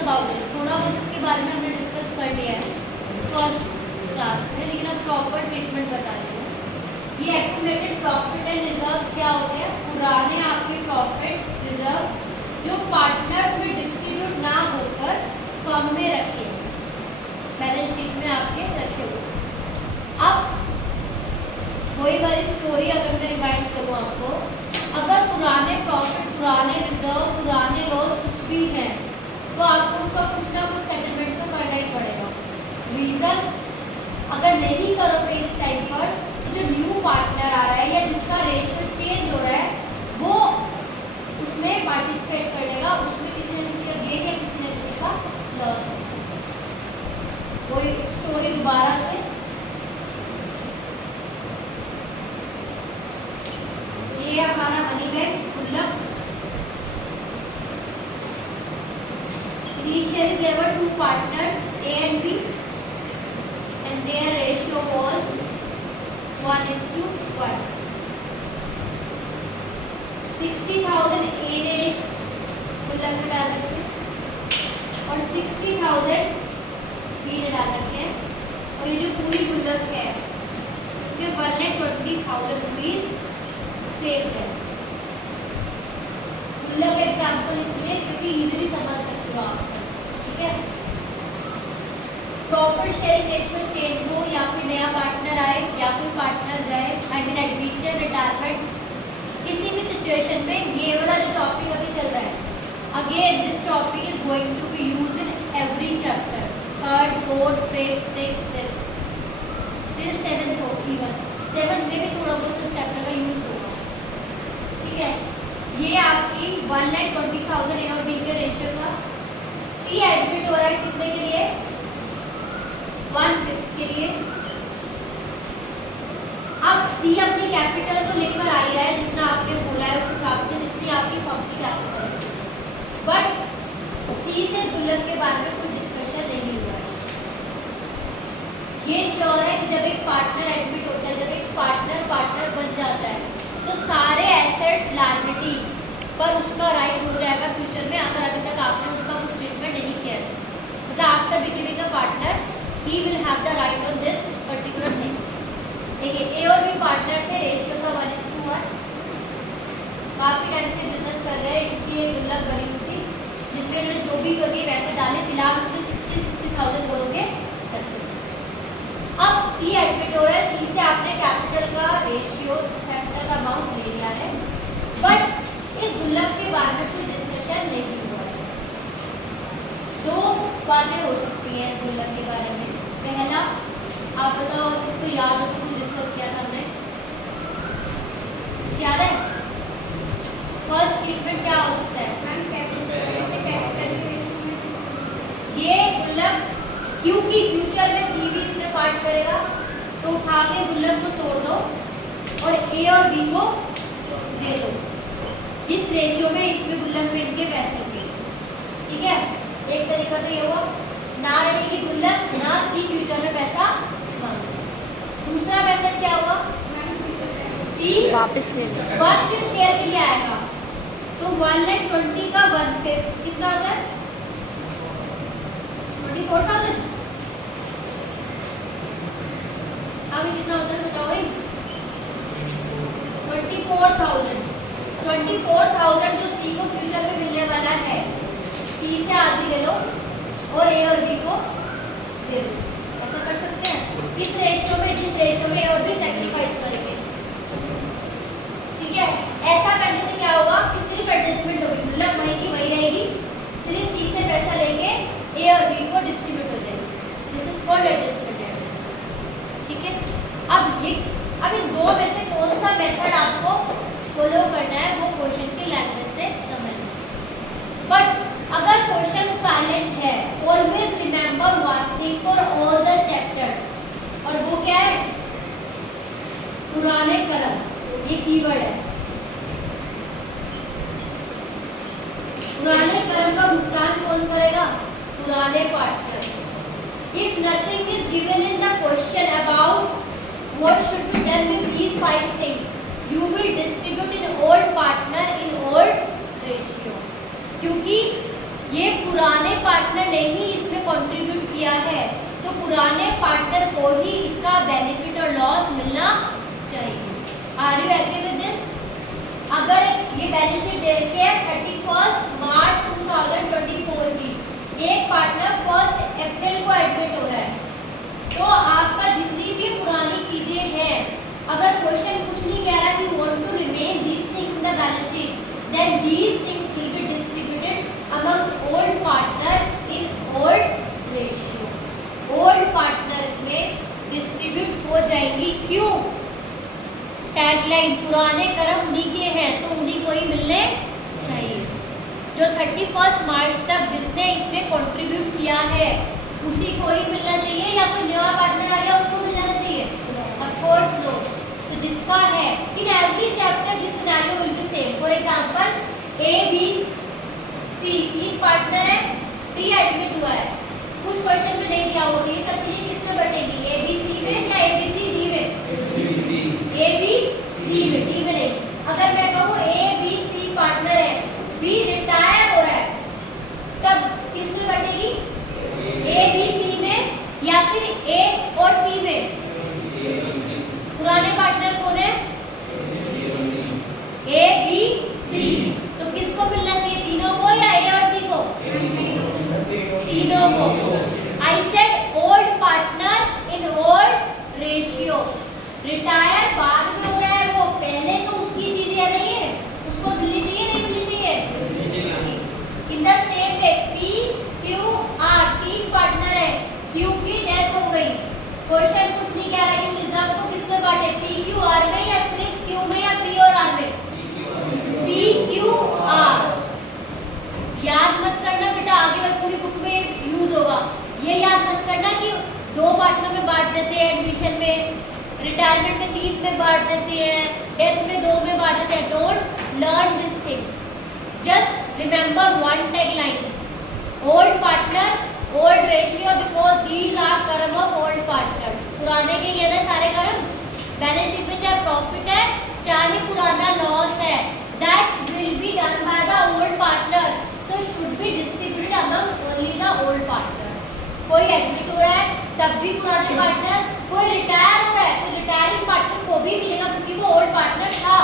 About it, थोड़ा बहुत इसके बारे में हमने डिस्कस कर लिया है फर्स्ट क्लास में, लेकिन अब प्रॉपर ट्रीटमेंट बता रही हूँ। ये एक्यूमुलेटेड प्रॉफिट एंड रिजर्व्स क्या होते हैं? पुराने आपके प्रॉफिट रिजर्व जो पार्टनर्स में डिस्ट्रीब्यूट ना होकर फर्म में रखे, बैलेंस शीट में आपके रखे हुए। अब वही वाली स्टोरी अगर मैं रिमाइंड करूँ आपको, अगर पुराने प्रॉफिट, पुराने रिजर्व, पुराने लॉस कुछ भी है तो आपको उसका कुछ ना कुछ सेटलमेंट तो करना ही पड़ेगा। रीज़न, अगर नहीं करोगे इस टाइम पर तो जो न्यू पार्टनर आ रहा है या जिसका रेशियो चेंज हो रहा है वो उसमें पार्टिसिपेट कर लेगा, उसमें किसी न किसी का गेन या किसी न किसी का लॉस होगा। वही स्टोरी दोबारा से, ये हमारा मनी बैंक गुल्लक। Initially there were two partners, A and B, and their ratio was 1:1. 60,000 A ने इस गुल्लक में डाल रखे और 60,000 B ने डाल रखे हैं, और ये जो पूरी गुल्लक है इसमें 1,20,000 रुपीज सेव है। गुल्लक एग्जाम्पल इसलिए क्योंकि इजीली समझ सकते हो आप, ठीक है। प्रॉफिट शेयरिंग रेशियो चेंज हो या कोई नया पार्टनर आए या कोई पार्टनर जाए, आई मीन एडमिशन, रिटायरमेंट, किसी भी सिचुएशन में ये वाला जो टॉपिक अभी चल रहा है, again this topic is going to be use in every chapter, third, fourth, fifth, sixth, till seventh हो, इवन सेवेंथ में भी थोड़ा बहुत इस चैप्टर का यूज होगा, ठीक है। ये आपकी 1,20,000 ए और बी के रेशियो था। सी एडमिट हो रहा है कितने के लिए? 1/5 के लिए। अब सी अपनी कैपिटल तो लेकर आ ही रहा है, जितना आपने बोला है उस हिसाब से, जितनी आपकी फर्म की कैपिटल है, बट सी से गुल्लक के बारे में कोई डिस्कशन नहीं हुआ है। ये श्योर है कि जब एक पार्टनर एडमिट होता है, जब एक पार्टनर बन जाता है तो सारे एसेट्स, लायबिलिटी पर उसका राइट हो जाएगा फ्यूचर में, अगर अभी तक आपने उसका कुछ ट्रीटमेंट नहीं किया है। मतलब after becoming a partner he will have the right on this particular things. देखिए, ए और बी पार्टनर थे, रेशियो था 1:1। काफ़ी टाइम से बिजनेस कर रहे हैं, इनकी एक गुल्लक बनी हुई थी जिसमें इन्होंने जो भी करके पैसे डाले, फिलहाल उसमें 60,000 करोगे। अब सी एडमिट हो रहा है, सी से आपने कैपिटल का रेशियो, कैपिटल का अमाउंट ले लिया है, बट इस गुल्लक के बारे में कोई डिस्कशन नहीं हुआ है। दो बातें हो सकती हैं इस गुल्लक के बारे में। पहला, आप बताओ किसको याद हो तो डिस्कस किया था हमने, याद है? फर्स्ट ट्रीटमेंट क्या हो सकता है? ये गुल्लक क्योंकि फ्यूचर में सी भी इसमें पार्ट करेगा, तो उठा के गुल्लक को तोड़ दो और ए और बी को दे दो, जिस रेशियो में इसमें गुल्लक में इनके पैसे थे, ठीक है। एक तरीका तो ये हुआ, ना रहेगी गुल्लक, ना सी फ्यूचर में पैसा मांगे। दूसरा मेथड क्या हुआ? सी वापस ले लो, 1/5 शेयर के लिए आएगा, तो 1,20,000 का 1/5 कितना होता है? 24,000। अभी कितना होता है बताओ भाई? 24,000। 24,000 जो सी को फ्यूचर में मिलने वाला है, सी से आधी ले लो और ए और बी को दे दो। ऐसा कर सकते हैं किस रेशियो में? जिस रेशियो में ए और बी सेक्रीफाइस करेंगे, ठीक है। ऐसा करने से क्या होगा कि सिर्फ एडजस्टमेंट होगी, मतलब वही की वही रहेगी, सिर्फ सी से पैसा लेके ए और बी को डिस्ट्रीब्यूट हो जाएगी। दिस इज कॉल्ड एडजस्टमेंट, ठीक है। अब इन दो में से कौन सा मेथड आपको फॉलो करना है वो क्वेश्चन की लैंग्वेज से समझना। बट अगर क्वेश्चन साइलेंट है, always remember one thing for all the chapters, और वो क्या है? पुराने कलम, ये कीवर्ड है। पुराने कलम का भुगतान कौन करेगा? पुराने partners. If nothing is given in the question about what should be done with these 5 things, you will distribute in old partner in old ratio. क्योंकि ये पुराने पार्टनर ने ही इसमें कंट्रीब्यूट किया है, तो पुराने पार्टनर को ही इसका बेनिफिट और लॉस मिलना चाहिए। Are you agree with this? अगर ये बैलेंस शीट दे रखी है 31 मार्च 2024 की, एक पार्टनर 1 अप्रैल को एडमिट हो रहा है, तो आपका जितनी भी पुरानी चीजें हैं, अगर क्वेश्चन कुछ नहीं कह रहा कि want to remain these things in the balance sheet, then these things will be distributed among old partner in old ratio. Old partner में डिस्ट्रीब्यूट हो जाएंगी। क्यों? टैगलाइन पुराने कर्म उन्हीं के हैं, तो उन्हीं को ही मिलने चाहिए। जो 31 मार्च तक जिसने इसमें कंट्रीब्यूट किया है उसी को ही मिलना चाहिए, या कोई नया पार्टनर आ गया उसको मिल जाना चाहिए? Of course no. तो जिसका है, in every chapter this scenario will be same. For example A B C 3 partner है, डी एडमिट हुआ है, कुछ क्वेश्चन में नहीं दिया होगा, ये सब चीजें किस में बटेगी? ए बी सी में या ए बी सी डी में? ए बी सी में, डी में नहीं। अगर मैं कहूँ ए बी सी पार्टनर है, बी रिटायर हो रहा है, तब किस में बटेगी? ए बी सी में या फिर ए और सी में? पुराने पार्टनर कौन है? A B C. तो किसको मिलना चाहिए? तीनों को या ए और सी को? तीनों को। I said old partner in old ratio. Retire बाद में हो रहा है, वो पहले तो उसकी चीजें है नहीं है, उसको मिलनी चाहिए नहीं मिलनी चाहिए? In the same way P Q R 3 partner है, क्यू की डेथ हो गई, क्वेश्चन कुछ नहीं कह रहा इन रिजर्व को किस में बांटे? पी क्यू आर में या सिर्फ क्यू में या पी और आर में? P Q R. याद मत करना बेटा, आगे वाली पूरी बुक में यूज होगा। ये याद मत करना कि 2 पार्टनर में बांट देते हैं, एडमिशन में, रिटायरमेंट में 3 में बांट देते हैं, डेथ में 2 में बांट देते हैं। Don't learn this things, just remember one tagline, old partner old ratio, because these are karma of old partners. पुराने के ये ना सारे कर्म। बैलेंस शीट में चाहे प्रॉफिट है चाहे पुराना लॉस है, that will be done by the old partner, so should be distributed among only the old partners. कोई एडमिट हो रहा है तब भी पुराने पार्टनर, कोई रिटायर हो रहा है तो रिटायरिंग पार्टनर को भी मिलेगा क्योंकि वो ओल्ड पार्टनर था,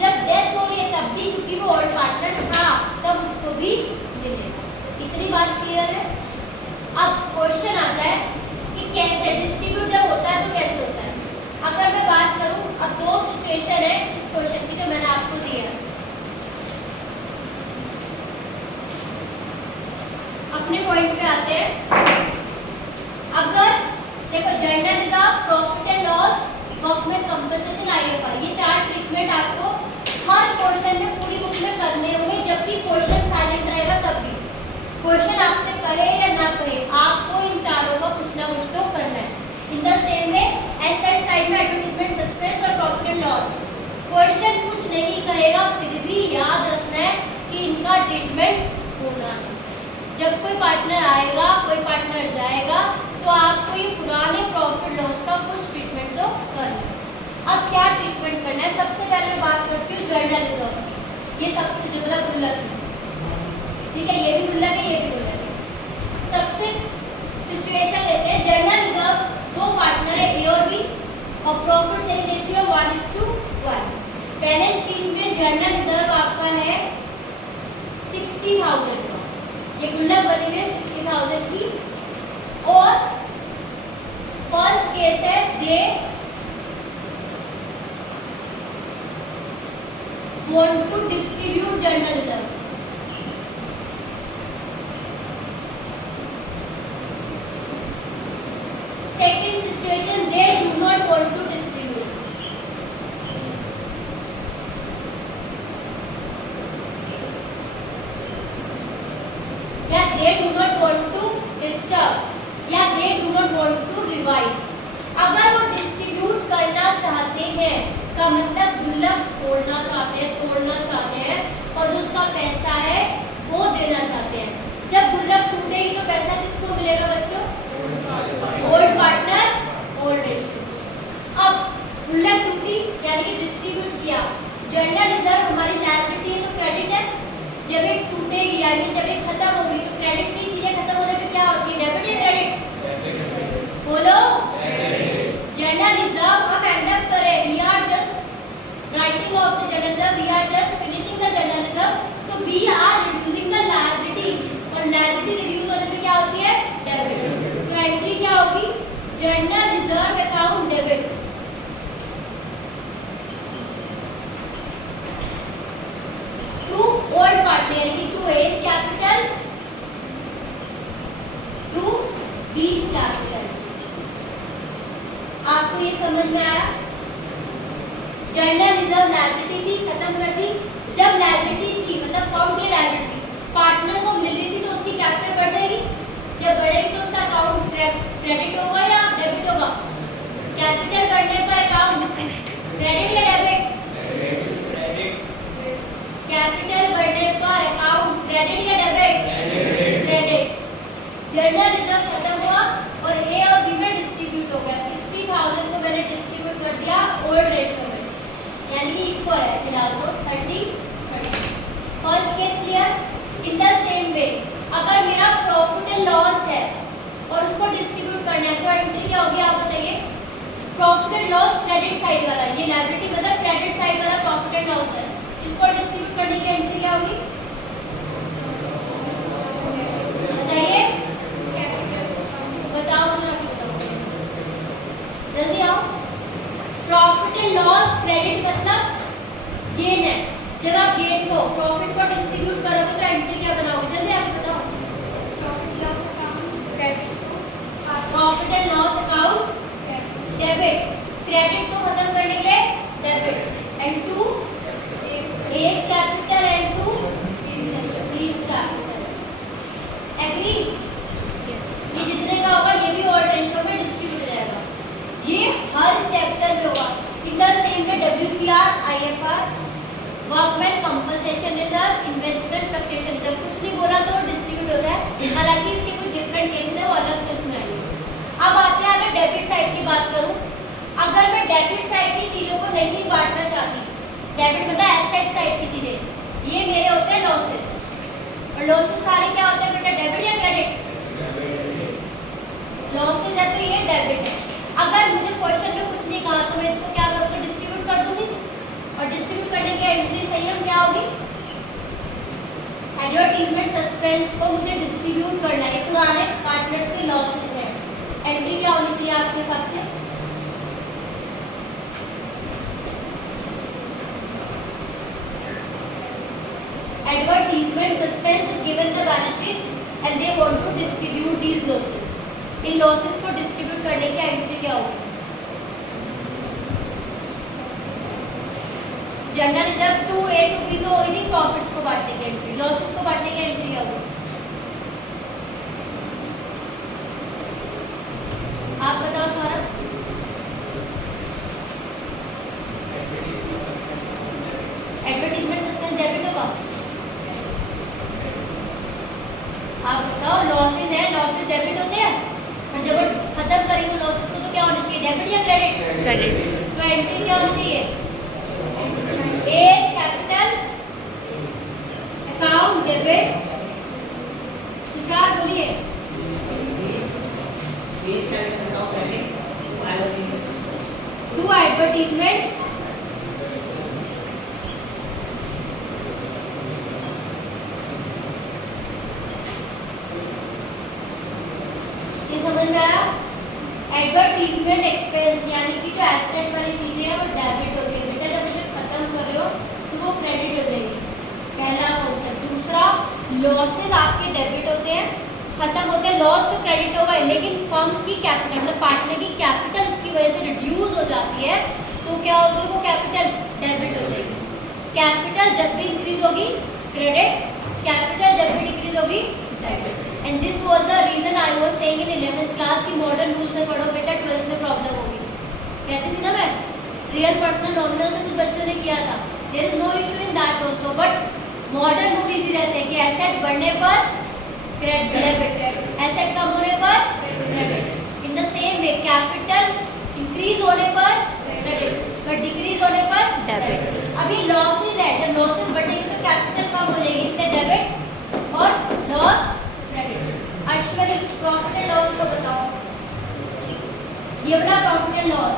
जब डेथ हो रही है तब भी क्योंकि वो ओल्ड पार्टनर था तब उसको भी मिलेगा। इतनी बात क्लियर है? अब क्वेश्चन आता है कि कैसे डिस्ट्रीब्यूट जब होता है तो कैसे होता है। अगर मैं बात करूं, अब 2 सिचुएशन है इस क्वेश्चन की जो मैंने आपको दी है। अपने पॉइंट पे आते हैं। अगर देखो general reserve, profit and loss, workman compensation, IFR, ये 4 ट्रीटमेंट आपको हर क्वेश्चन में पूरी बुक में करने होंगे, जबकि क्वेश्चन साइलेंट रहेगा तब भी। क्वेश्चन आपसे कहे या ना कहे, आपको इन चारों का कुछ ना कुछ तो करना है। In the same way asset side में एडवर्टाइजमेंट, सस्पेंस और प्रॉफिट एंड लॉस, क्वेश्चन कुछ नहीं कहेगा फिर भी याद रखना है कि इनका ट्रीटमेंट होना है। जब कोई पार्टनर आएगा कोई पार्टनर जाएगा तो आपको ये पुराने प्रॉफिट लॉस का कुछ ट्रीटमेंट तो करना है। अब क्या ट्रीटमेंट करना है? सबसे पहले मैं बात करती हूँ जनरल रिजर्व की। ये सबसे ज़्यादा गुल्लक है, ठीक है, ये भी गुल्लक है, ये भी गुल्लक है। सबसे सिचुएशन लेते हैं जनरल रिजर्व, 2 पार्टनर है ए और बी और profit sharing ratio 1:1। Balance sheet में जनरल रिजर्व आपका है 60,000 का, ये गुल्लक बनी हुई है 60,000 की। और फर्स्ट केस है दे want to distribute general reserve। Second situation, they do not want to distribute। या they do not want to disturb या they do not want to revise। अगर वो डिस्ट्रीब्यूट करना चाहते हैं का मतलब गुल्लक फोड़ना चाहते हैं, तोड़ना चाहते हैं और जो उसका पैसा है वो देना चाहते हैं। जब गुल्लक टूटेगी तो पैसा किसको मिलेगा बच्चों? Old partner old ratio. अब गुल्लक टूटी यानी कि डिस्ट्रीब्यूट किया, जनरल रिजर्व हमारी लायबिलिटी है तो क्रेडिट है। जब ये टूटेगी यानी जब ये खत्म होगी तो we are reducing the liability, और लायबिलिटी रिड्यूस होने से क्या होती है? डेबिट। तो एंट्री क्या होगी? General reserve account debit. To old partner यानी to as capital, to B's capital. आपको ये समझ में आया? जनरल रिजर्व लायबिलिटी थी, खत्म कर दी। जब लायबिलिटी थी मतलब फर्म की लायबिलिटी पार्टनर को मिल रही थी तो उसकी कैपिटल बढ़ जाएगी। जब बढ़ेगी तो उसका अकाउंट क्रेडिट होगा या डेबिट होगा? कैपिटल बढ़ने पर अकाउंट क्रेडिट या डेबिट? कैपिटल बढ़ने पर अकाउंट क्रेडिट या डेबिट? क्रेडिट। जनरल रिजर्व खत्म हुआ और ए और बी में डिस्ट्रीब्यूट हो गया। 60,000 को मैंने डिस्ट्रीब्यूट कर दिया ओल्ड रेशियो में, यानी कि इक्वल है फिलहाल तो 30-30। First case clear? In the same way अगर मेरा प्रॉफिट एंड लॉस है और उसको डिस्ट्रीब्यूट करना है तो एंट्री क्या होगी आप बताइए? Profit and loss credit side वाला, ये लायबिलिटी मतलब क्रेडिट साइड वाला प्रॉफिट एंड लॉस है, इसको डिस्ट्रीब्यूट करने की एंट्री क्या होगी बताइए? बताओ जरा, जल्दी आओ। प्रॉफिट एंड लॉस क्रेडिट मतलब गेन है। जब आप गेन को प्रॉफिट को डिस्ट्रीब्यूट करोगे तो एंट्री क्या बनाओगे? जल्दी आगे बताओ। Profit and loss account debit, credit को खत्म करने के लिए debit, and to as capital and to B's capital. Agree? ये जितने का होगा ये भी ओल्ड रेशियो में डिस्ट्रीब्यूट हो जाएगा। ये हर चैप्टर में होगा। In the same way WCR, IFR, workman compensation reserve, investment fluctuation reserve, कुछ नहीं बोला तो डिस्ट्रीब्यूट होता है। हालांकि इसके कुछ डिफरेंट केसेस है वो अलग से उसमें आएंगे। अब आते हैं, अगर डेबिट साइड की बात करूं, अगर मैं डेबिट साइड की चीजों को नहीं बांटना चाहती, डेबिट मतलब एसेट साइड की चीजें, ये मेरे होते हैं लॉसेस, और लॉसेस सारे क्या होते हैं बेटा? डेबिट या क्रेडिट? लॉसेस है तो ये डेबिट है। अगर मुझे क्वेश्चन में कुछ नहीं कहा तो मैं इसको क्या करूँगा? डिस्ट्रीब्यूट कर दूंगी, और डिस्ट्रीब्यूट करने की एंट्री सही है क्या होगी? एडवर्टीजमेंट सस्पेंस को मुझे डिस्ट्रीब्यूट करना है, पुराने पार्टनर्स के लॉसेस है, एंट्री क्या होनी चाहिए आपके हिसाब से? Advertisement suspense is given the balance sheet and they want to distribute these losses. In losses को डिस्ट्रीब्यूट करने की एंट्री क्या होगी? General reserve 2A to B तो होगी थी प्रॉफिट्स को बांटने की एंट्री, लॉसेस को बांटने की एंट्री क्या होगी? आप बताओ सौरभ। एडवर्टीजमेंट सस्पेंस डेबिट होगा? आप बताओ। लॉसेस है, लॉसेस डेबिट होते हैं, और जब खत्म करेंगे लॉसेस को तो क्या होना चाहिए? डेबिट या क्रेडिट? क्रेडिट। तो एंट्री क्या होनी चाहिए? A's capital account debit. Tushar बोलिए। टू एडवर्टीजमेंट समझ में आया? एडवर्टीजमेंट एक्सपेंस यानी कि जो एसेट वाली चीजें हैं वो डेबिट होती है बेटा, जब उसे खत्म कर रहे हो तो वो क्रेडिट हो जाएगी, पहला कॉन्सेप्ट। दूसरा, लॉसेस आपके डेबिट होते हैं, खत्म होते हैं, लॉस तो क्रेडिट होगा लेकिन फर्म की कैपिटल मतलब पार्टनर की कैपिटल उसकी वजह से रिड्यूस हो जाती है तो क्या होगी? वो कैपिटल डेबिट हो जाएगी। कैपिटल जब भी इंक्रीज होगी क्रेडिट, कैपिटल जब भी डिक्रीज होगी debit. And this was the reason I was saying in 11th class की मॉडर्न रूल से पढ़ो बेटा, 12th में प्रॉब्लम होगी। कहती थी ना मैं, रियल पर्सनल नॉमिनल से कुछ बच्चों ने किया था, there is no issue in that also, but modern rule easy रहते हैं कि एसेट बढ़ने पर क्रेडिट डेबिट, एसेट कम होने पर credit. In the same way capital increase होने पर क्रेडिट, बट डिक्रीज होने पर डेबिट। अभी लॉसेस है, जब लॉसेस बढ़ेंगे तो कैपिटल कम हो जाएगी, इससे डेबिट और loss credit. Actually profit and loss को बताओ, ये वाला प्रॉफिट एंड लॉस,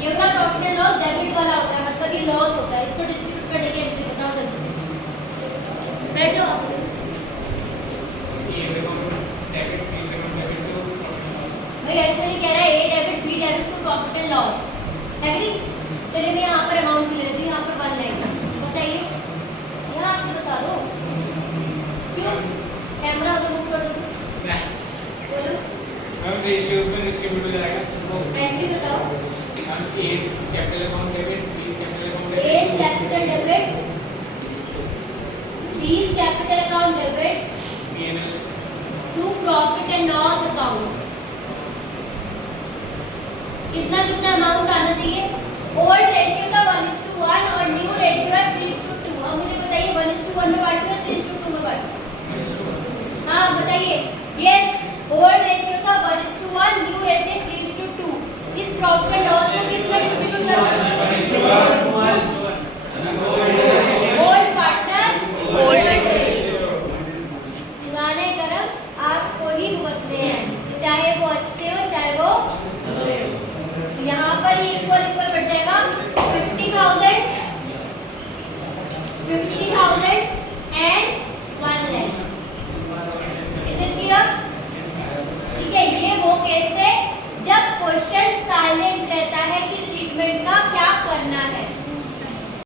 ये वाला प्रॉफिट एंड लॉस डेबिट वाला होता है, मतलब ये लॉस होता है, इसको डिस्ट्रीब्यूट करने की एंट्री बताओ जल्दी से। बैठ जाओ आप। भाई एक्चुअली कह रहा है A debit B debit to profit and loss, agree? चलिए मैं यहाँ पर अमाउंट ले लेती हूँ, यहाँ पर 1 लाख, बताइए यहाँ आपको बता दो क्यों? कैमरा उधर मूव कर दो, बोलो मैम रेशियोज में डिस्ट्रीब्यूट हो जाएगा। एंट्री बताओ। Ma'am A capital account debit, B capital account A capital debit, B capital account debit PNL to profit and loss account. कितना कितना अमाउंट आना चाहिए? ओल्ड रेशियो का 1:1 और न्यू रेशियो है 3:2। अब मुझे बताइए 1:1 में बांटू या 3:2 में बांटू? हाँ बताइए। यस, ओल्ड रेशियो का 1:1, न्यू रेशियो 3:2। इस प्रॉफिट एंड लॉस को किस में डिस्ट्रीब्यूट करूं? Old partner old ratio. पुराने कर्म आपको ही भुगतने हैं, चाहे वो अच्छे हो चाहे वो बुरे हो। यहाँ पर ये इक्वल